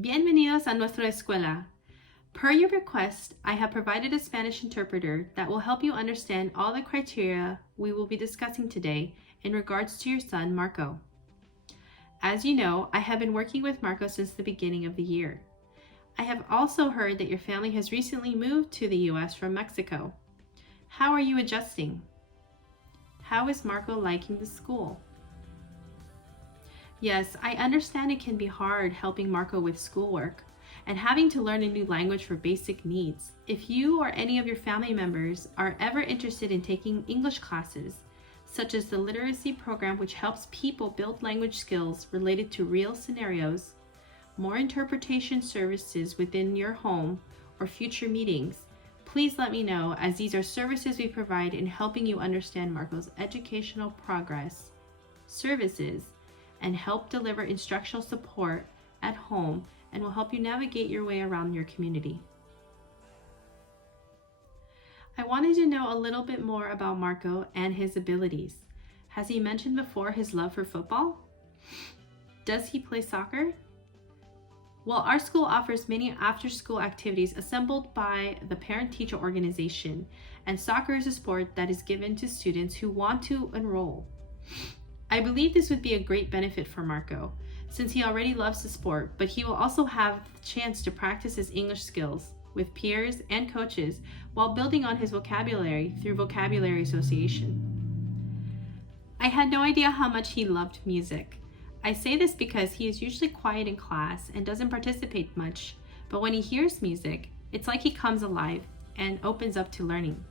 Bienvenidos a nuestra escuela. Per your request, I have provided a Spanish interpreter that will help you understand all the criteria we will be discussing today in regards to your son, Marco. As you know, I have been working with Marco since the beginning of the year. I have also heard that your family has recently moved to the US from Mexico. How are you adjusting? How is Marco liking the school? Yes, I understand it can be hard helping Marco with schoolwork and having to learn a new language for basic needs. If you or any of your family members are ever interested in taking English classes, such as the literacy program which helps people build language skills related to real scenarios, more interpretation services within your home, or future meetings, please let me know, as these are services we provide in helping you understand Marco's educational progress, services, and help deliver instructional support at home, and will help you navigate your way around your community. I wanted to know a little bit more about Marco and his abilities. Has he mentioned before his love for football? Does he play soccer? Well, our school offers many after-school activities assembled by the parent-teacher organization, and soccer is a sport that is given to students who want to enroll. I believe this would be a great benefit for Marco, since he already loves the sport, but he will also have the chance to practice his English skills with peers and coaches while building on his vocabulary through vocabulary association. I had no idea how much he loved music. I say this because he is usually quiet in class and doesn't participate much, but when he hears music, it's like he comes alive and opens up to learning.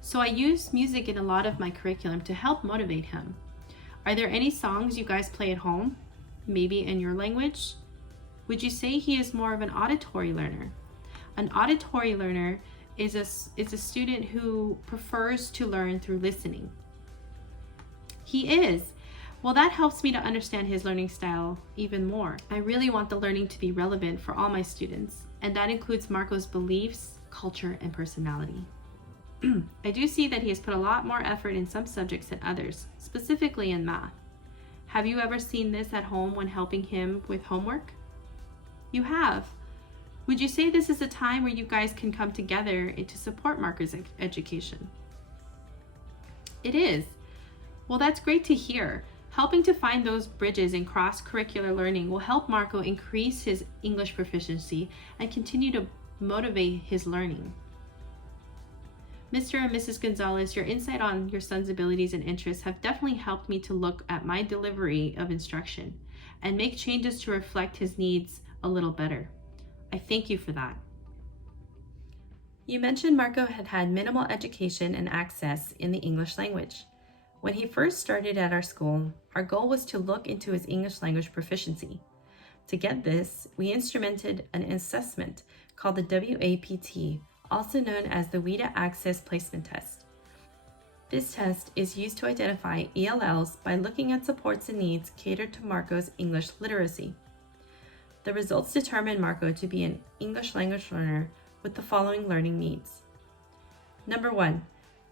So I use music in a lot of my curriculum to help motivate him. Are there any songs you guys play at home? Maybe in your language? Would you say he is more of an auditory learner? An auditory learner is a student who prefers to learn through listening. He is. Well, that helps me to understand his learning style even more. I really want the learning to be relevant for all my students, and that includes Marco's beliefs, culture, and personality. I do see that he has put a lot more effort in some subjects than others, specifically in math. Have you ever seen this at home when helping him with homework? You have. Would you say this is a time where you guys can come together to support Marco's education? It is. Well, that's great to hear. Helping to find those bridges in cross-curricular learning will help Marco increase his English proficiency and continue to motivate his learning. Mr. and Mrs. Gonzalez, your insight on your son's abilities and interests have definitely helped me to look at my delivery of instruction and make changes to reflect his needs a little better. I thank you for that. You mentioned Marco had had minimal education and access in the English language. When he first started at our school, our goal was to look into his English language proficiency. To get this, we instrumented an assessment called the WAPT, also known as the WIDA Access Placement Test. This test is used to identify ELLs by looking at supports and needs catered to Marco's English literacy. The results determine Marco to be an English language learner with the following learning needs. Number 1,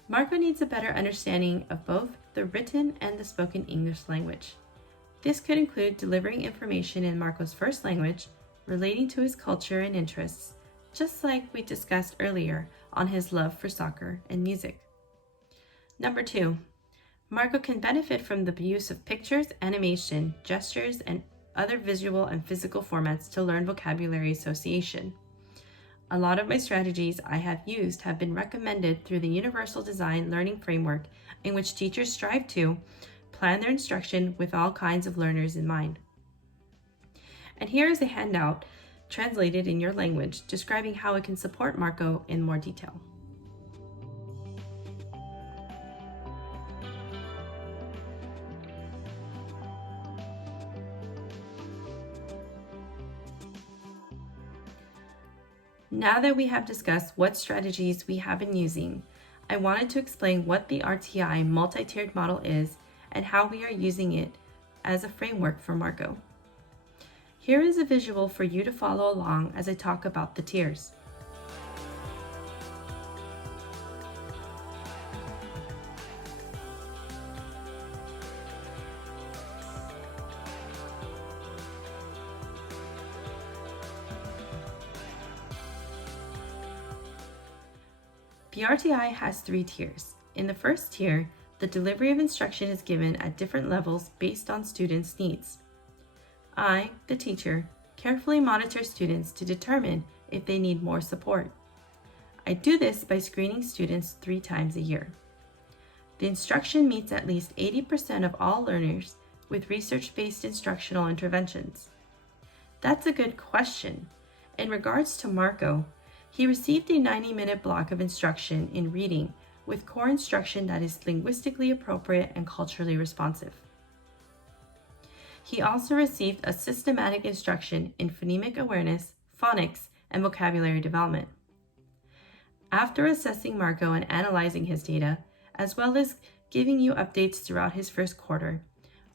Marco needs a better understanding of both the written and the spoken English language. This could include delivering information in Marco's first language relating to his culture and interests, just like we discussed earlier on his love for soccer and music. Number 2, Marco can benefit from the use of pictures, animation, gestures, and other visual and physical formats to learn vocabulary association. A lot of my strategies I have used have been recommended through the Universal Design Learning Framework, in which teachers strive to plan their instruction with all kinds of learners in mind. And here is a handout translated in your language describing how it can support Marco in more detail. Now that we have discussed what strategies we have been using, I wanted to explain what the RTI multi-tiered model is and how we are using it as a framework for Marco. Here is a visual for you to follow along as I talk about the tiers. PRTI has 3 tiers. In the first tier, the delivery of instruction is given at different levels based on students' needs. I, the teacher, carefully monitor students to determine if they need more support. I do this by screening students 3 times a year. The instruction meets at least 80% of all learners with research-based instructional interventions. That's a good question. In regards to Marco, he received a 90-minute block of instruction in reading with core instruction that is linguistically appropriate and culturally responsive. He also received a systematic instruction in phonemic awareness, phonics, and vocabulary development. After assessing Marco and analyzing his data, as well as giving you updates throughout his first quarter,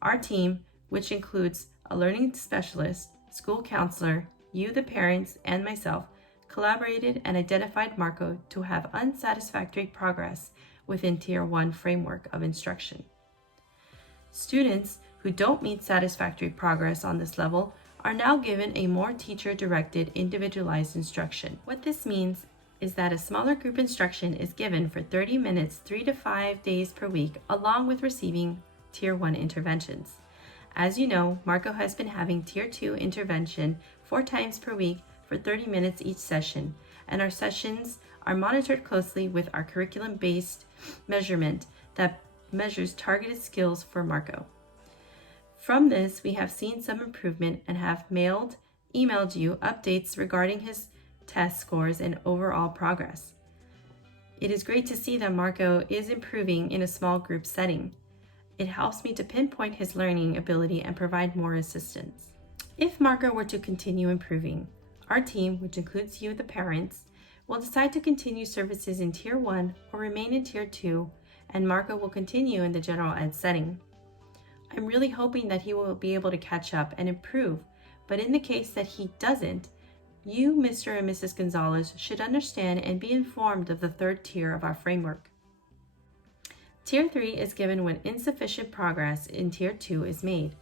our team, which includes a learning specialist, school counselor, you the parents, and myself, collaborated and identified Marco to have unsatisfactory progress within Tier 1 framework of instruction. Students who don't meet satisfactory progress on this level are now given a more teacher-directed, individualized instruction. What this means is that a smaller group instruction is given for 30 minutes 3 to 5 days per week, along with receiving Tier 1 interventions. As you know, Marco has been having Tier 2 intervention 4 times per week for 30 minutes each session, and our sessions are monitored closely with our curriculum-based measurement that measures targeted skills for Marco. From this, we have seen some improvement and have emailed you updates regarding his test scores and overall progress. It is great to see that Marco is improving in a small group setting. It helps me to pinpoint his learning ability and provide more assistance. If Marco were to continue improving, our team, which includes you, the parents, will decide to continue services in Tier 1 or remain in Tier 2, and Marco will continue in the general ed setting. I'm really hoping that he will be able to catch up and improve, but in the case that he doesn't, you, Mr. and Mrs. Gonzalez, should understand and be informed of the 3rd tier of our framework. Tier 3 is given when insufficient progress in Tier 2 is made.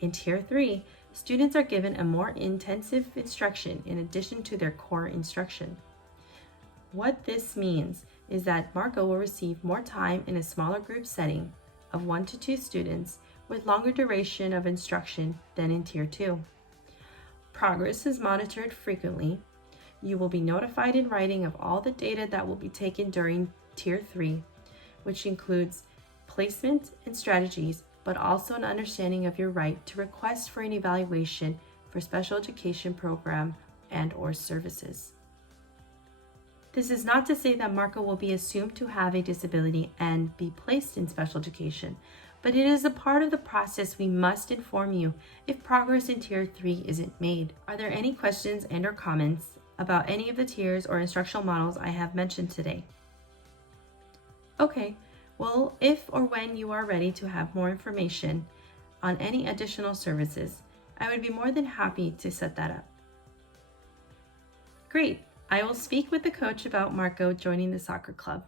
In Tier 3, students are given a more intensive instruction in addition to their core instruction. What this means is that Marco will receive more time in a smaller group setting of 1 to 2 students with longer duration of instruction than in Tier 2. Progress is monitored frequently. You will be notified in writing of all the data that will be taken during Tier 3, which includes placement and strategies, but also an understanding of your right to request for an evaluation for special education program and/or services. This is not to say that Marco will be assumed to have a disability and be placed in special education, but it is a part of the process we must inform you if progress in Tier 3 isn't made. Are there any questions and/or comments about any of the tiers or instructional models I have mentioned today? Okay, well, if or when you are ready to have more information on any additional services, I would be more than happy to set that up. Great, I will speak with the coach about Marco joining the soccer club.